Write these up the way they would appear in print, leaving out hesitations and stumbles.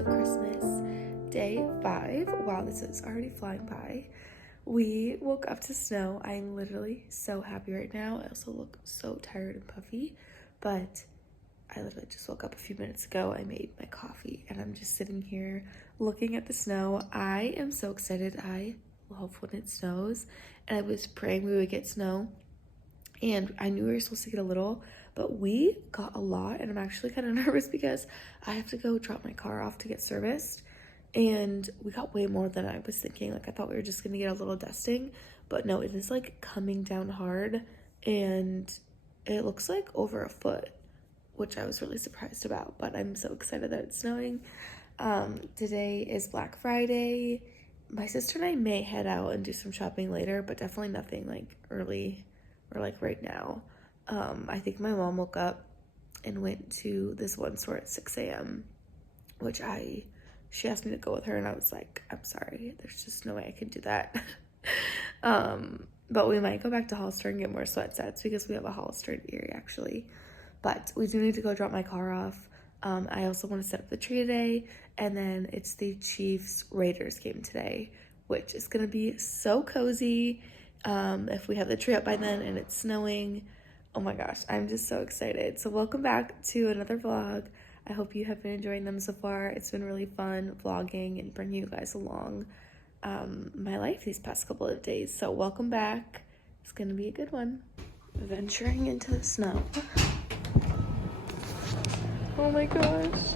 of Christmas, day 5. Wow, this is already flying by. We woke up to snow. I'm literally so happy right now. I also look so tired and puffy, but I literally just woke up a few minutes ago. I made my coffee and I'm just sitting here looking at the snow. I am so excited. I love when it snows, and I was praying we would get snow, and I knew we were supposed to get a little, but we got a lot, and I'm actually kind of nervous because I have to go drop my car off to get serviced, and we got way more than I was thinking. Like, I thought we were just gonna get a little dusting, but no, it is like coming down hard, and it looks like over a foot, which I was really surprised about, but I'm so excited that it's snowing. Today is Black Friday. My sister and I may head out and do some shopping later, but definitely nothing like early or like right now. I think my mom woke up and went to this one store at 6 a.m., which she asked me to go with her, and I was like, I'm sorry, there's just no way I can do that. But we might go back to Hollister and get more sweat sets because we have a Hollister in Erie actually. But we do need to go drop my car off. I also want to set up the tree today, and then it's the Chiefs-Raiders game today, which is going to be so cozy. If we have the tree up by then and it's snowing, oh my gosh, I'm just so excited. So welcome back to another vlog. I hope you have been enjoying them so far. It's been really fun vlogging and bringing you guys along my life these past couple of days. So welcome back. It's going to be a good one. Venturing into the snow. Oh my gosh.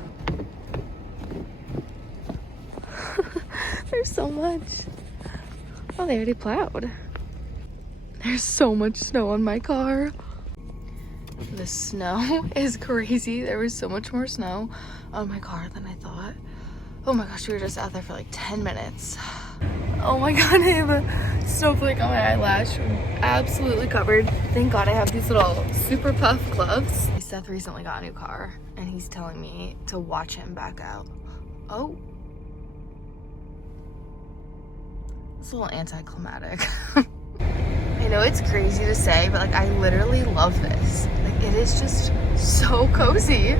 There's so much. Oh, they already plowed. There's so much snow on my car. The snow is crazy. There was so much more snow on my car than I thought. Oh my gosh, we were just out there for like 10 minutes. Oh my god, I have a snowflake on my eyelash. I'm absolutely covered. Thank god I have these little super puff gloves. Seth recently got a new car, and he's telling me to watch him back out. Oh. It's a little anticlimactic. I know it's crazy to say, but like I literally love this. Like, it is just so cozy.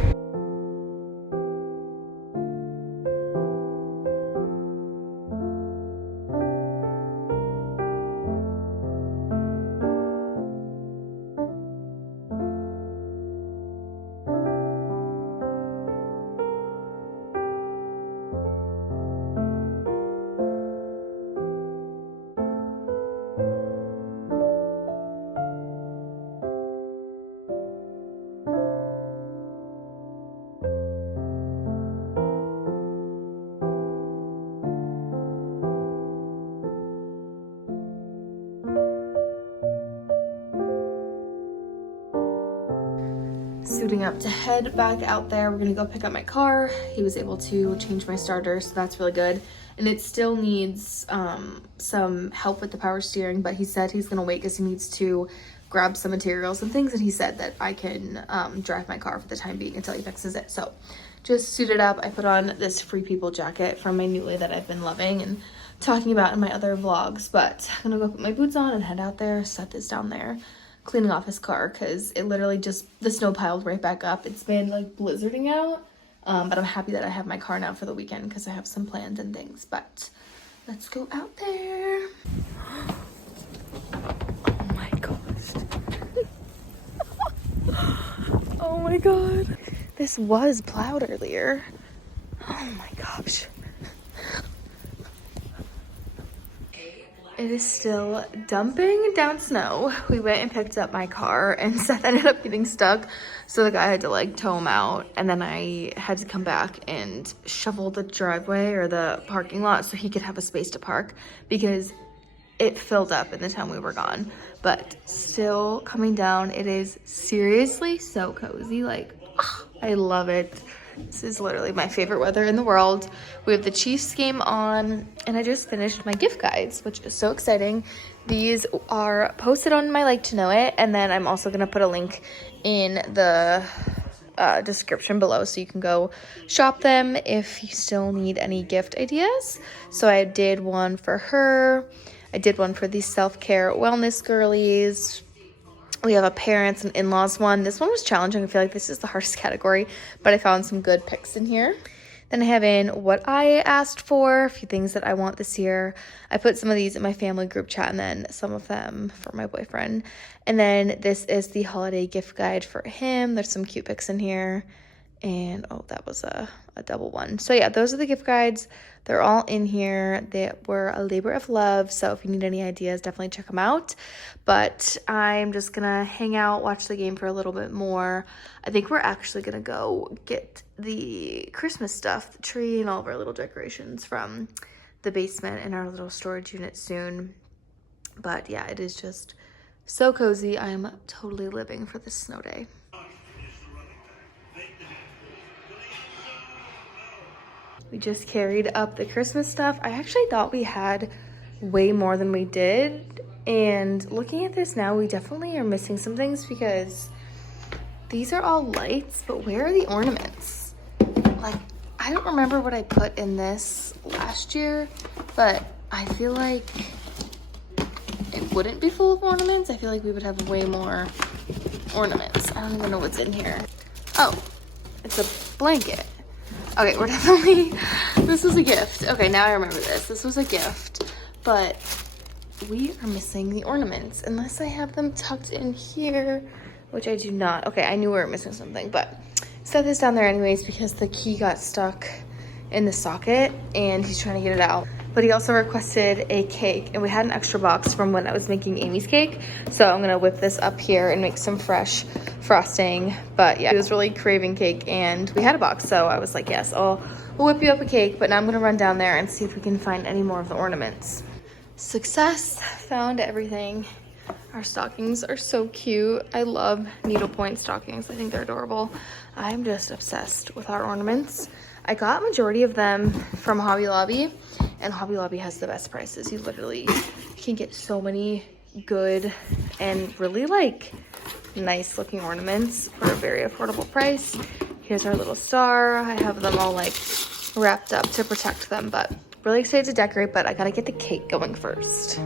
Suiting up to head back out there. We're gonna go pick up my car. He was able to change my starter, so that's really good. And it still needs some help with the power steering, but he said he's gonna wait because he needs to grab some materials and things, and he said that I can drive my car for the time being until he fixes it. So just suited up. I put on this Free People jacket from my Newly that I've been loving and talking about in my other vlogs, but I'm gonna go put my boots on and head out there. Seth is down there cleaning off his car because it literally just, the snow piled right back up. It's been like blizzarding out, but I'm happy that I have my car now for the weekend because I have some plans and things. But let's go out there. Oh my gosh. Oh my god. This was plowed earlier. Oh my gosh. It is still dumping down snow. We went and picked up my car, and Seth ended up getting stuck, so the guy had to like tow him out, and then I had to come back and shovel the driveway or the parking lot so he could have a space to park because it filled up in the time we were gone. But still coming down. It is seriously so cozy. Like, I love it. This is literally my favorite weather in the world. We have the Chiefs game on, and I just finished my gift guides, which is so exciting. These are posted on my Like to Know It, and then I'm also going to put a link in the description below so you can go shop them if you still need any gift ideas. So I did one for her. I did one for the self-care wellness girlies. We have a parents and in-laws one. This one was challenging. I feel like this is the hardest category, but I found some good picks in here. Then I have in what I asked for, a few things that I want this year. I put some of these in my family group chat and then some of them for my boyfriend. And then this is the holiday gift guide for him. There's some cute pics in here. And oh, that was a double one. So yeah, those are the gift guides. They're all in here. They were a labor of love. So if you need any ideas, definitely check them out. But I'm just gonna hang out, watch the game for a little bit more. I think we're actually gonna go get the Christmas stuff, the tree and all of our little decorations from the basement in our little storage unit soon. But yeah, it is just so cozy. I'm totally living for this snow day. We just carried up the Christmas stuff. I actually thought we had way more than we did. And looking at this now, we definitely are missing some things because these are all lights, but where are the ornaments? Like, I don't remember what I put in this last year, but I feel like it wouldn't be full of ornaments. I feel like we would have way more ornaments. I don't even know what's in here. Oh, it's a blanket. Okay, we're definitely, this was a gift. Okay, now I remember this. This was a gift, but we are missing the ornaments unless I have them tucked in here, which I do not. Okay, I knew we were missing something, but set this down there anyways because the key got stuck in the socket and he's trying to get it out. But he also requested a cake and we had an extra box from when I was making Amy's cake. So I'm gonna whip this up here and make some fresh frosting. But yeah, he was really craving cake and we had a box. So I was like, yes, we'll whip you up a cake. But now I'm gonna run down there and see if we can find any more of the ornaments. Success, found everything. Our stockings are so cute. I love needlepoint stockings. I think they're adorable. I'm just obsessed with our ornaments. I got majority of them from Hobby Lobby, and Hobby Lobby has the best prices. You literally can get so many good and really like nice looking ornaments for a very affordable price. Here's our little star. I have them all like wrapped up to protect them, but really excited to decorate, but I gotta get the cake going first.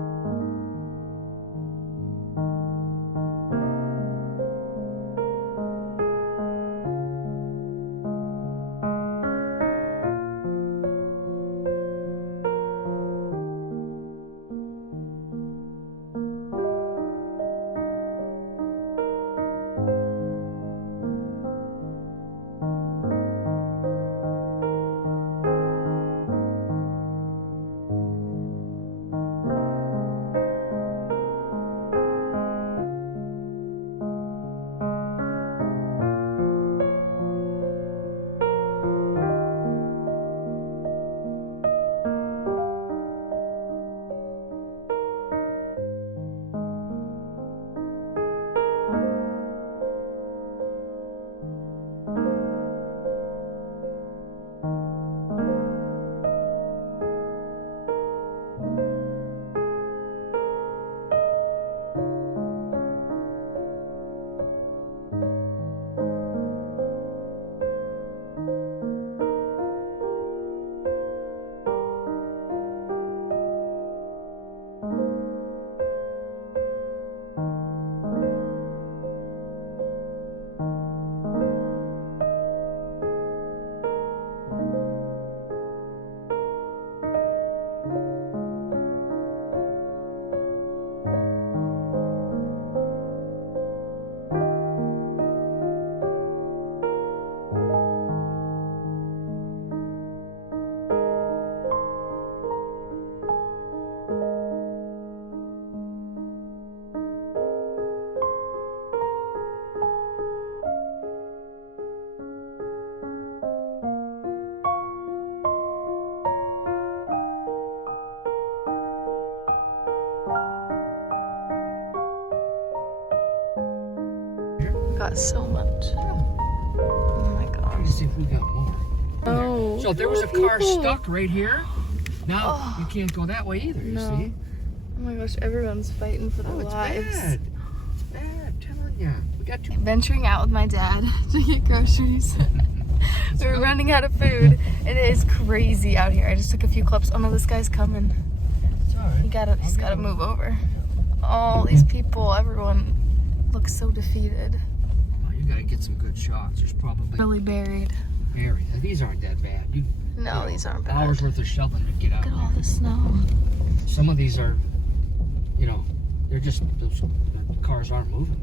Got so much. Oh my god. Trying to see if we got more. Oh. So there was a car stuck right here. Now you can't go that way either, you see? Oh my gosh, everyone's fighting for their lives. It's bad. It's bad, I'm telling ya. We got to Venturing out with my dad to get groceries. We're running out of food. It is crazy out here. I just took a few clips. Oh no, this guy's coming. It's all right. He's gotta move over. All these people, everyone looks so defeated. Oh, you gotta get some good shots. There's probably Really buried. Very. These aren't that bad. No, these aren't bad. Hours worth of shoveling to get out. Look at all the snow. Some of these are, you know, they're just, those cars aren't moving.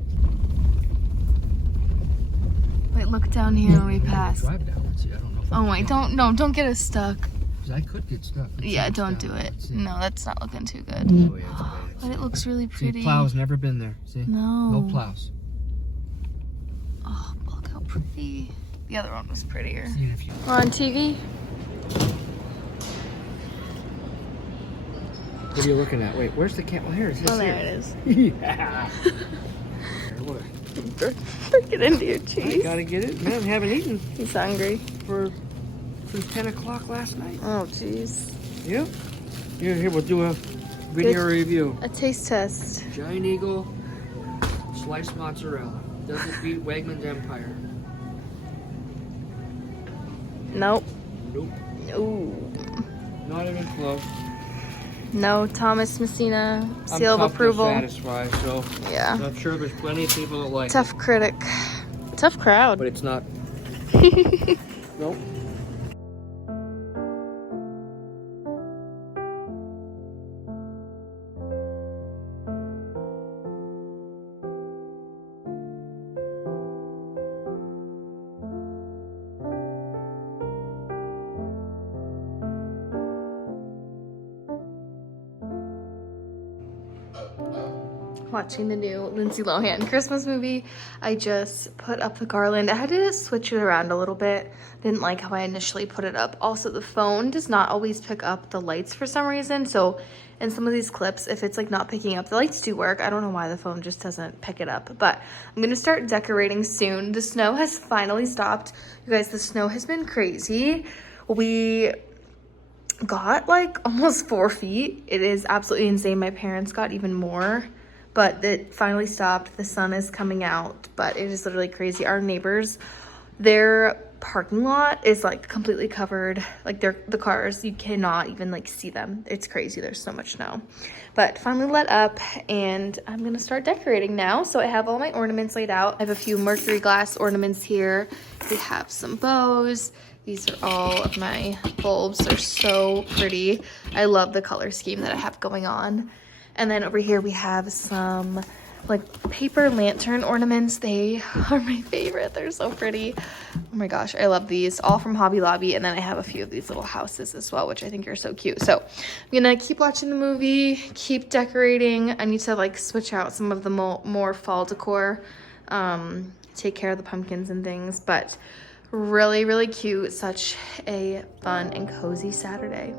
Wait, look down here when we pass. Drive down. Let's see. I don't know. Oh wait, don't get us stuck. I could get stuck. Yeah, don't do it. No, that's not looking too good. Oh, yeah, it's bad. But it looks really pretty. See, plow's never been there. See? No. No plows. Oh, look how pretty. The other one was prettier. See if you... We're on TV. What are you looking at? Wait, where's the cat? Well, here it is. Oh, there it is. Yeah. Get into your cheese. I gotta get it. Man, I haven't eaten He's hungry. since 10 o'clock last night. Oh, jeez. Yep. Here, we'll do a video review. A taste test. Giant Eagle sliced mozzarella. Does it beat Wegmans Empire? Nope. Nope. Ooh. Not even close. No, Thomas Messina, seal I'm of approval. satisfied, so Yeah. I'm sure there's plenty of people that like Tough critic. Tough crowd. it, but it's not. Nope. Watching the new Lindsay Lohan Christmas movie. I just put up the garland. I had to switch it around a little bit. Didn't like how I initially put it up. Also, the phone does not always pick up the lights for some reason. So in some of these clips, if it's like not picking up, the lights do work. I don't know why the phone just doesn't pick it up. But I'm gonna start decorating soon. The snow has finally stopped. You guys, the snow has been crazy. We got like almost 4 feet. It is absolutely insane. My parents got even more. But it finally stopped. The sun is coming out, but it is literally crazy. Our neighbors, their parking lot is like completely covered. Like the cars, you cannot even like see them. It's crazy. There's so much snow. But finally let up, and I'm gonna start decorating now. So I have all my ornaments laid out. I have a few mercury glass ornaments here. We have some bows. These are all of my bulbs. They're so pretty. I love the color scheme that I have going on. And then over here we have some like paper lantern ornaments. They are my favorite. They're so pretty. Oh my gosh, I love these. All from Hobby Lobby. And then I have a few of these little houses as well, which I think are so cute. So I'm gonna keep watching the movie, keep decorating. I need to like switch out some of the more fall decor, take care of the pumpkins and things. But really, really cute. Such a fun and cozy Saturday.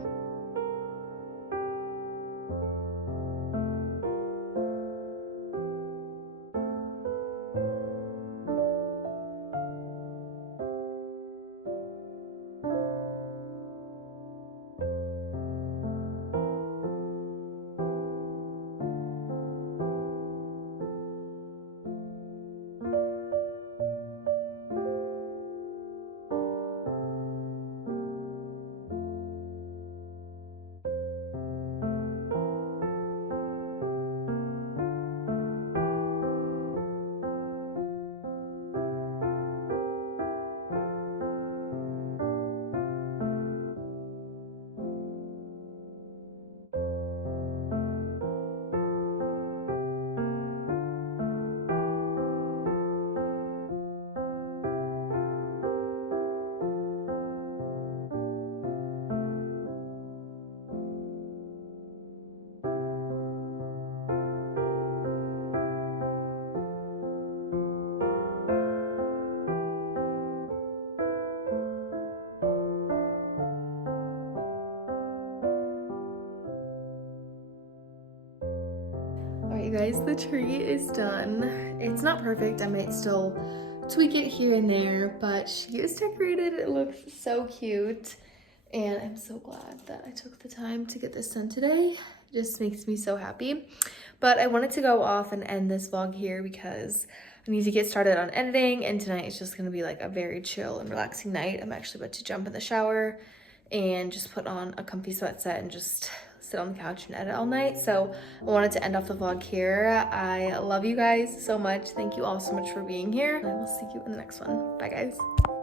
You guys, the tree is done. It's not perfect. I might still tweak it here and there, but she is decorated. It looks so cute, and I'm so glad that I took the time to get this done today. It just makes me so happy. But I wanted to go off and end this vlog here because I need to get started on editing, and tonight is just gonna be like a very chill and relaxing night. I'm actually about to jump in the shower and just put on a comfy sweatset and just sit on the couch and edit all night. So I wanted to end off the vlog here. I love you guys so much. Thank you all so much for being here. And I will see you in the next one. Bye guys.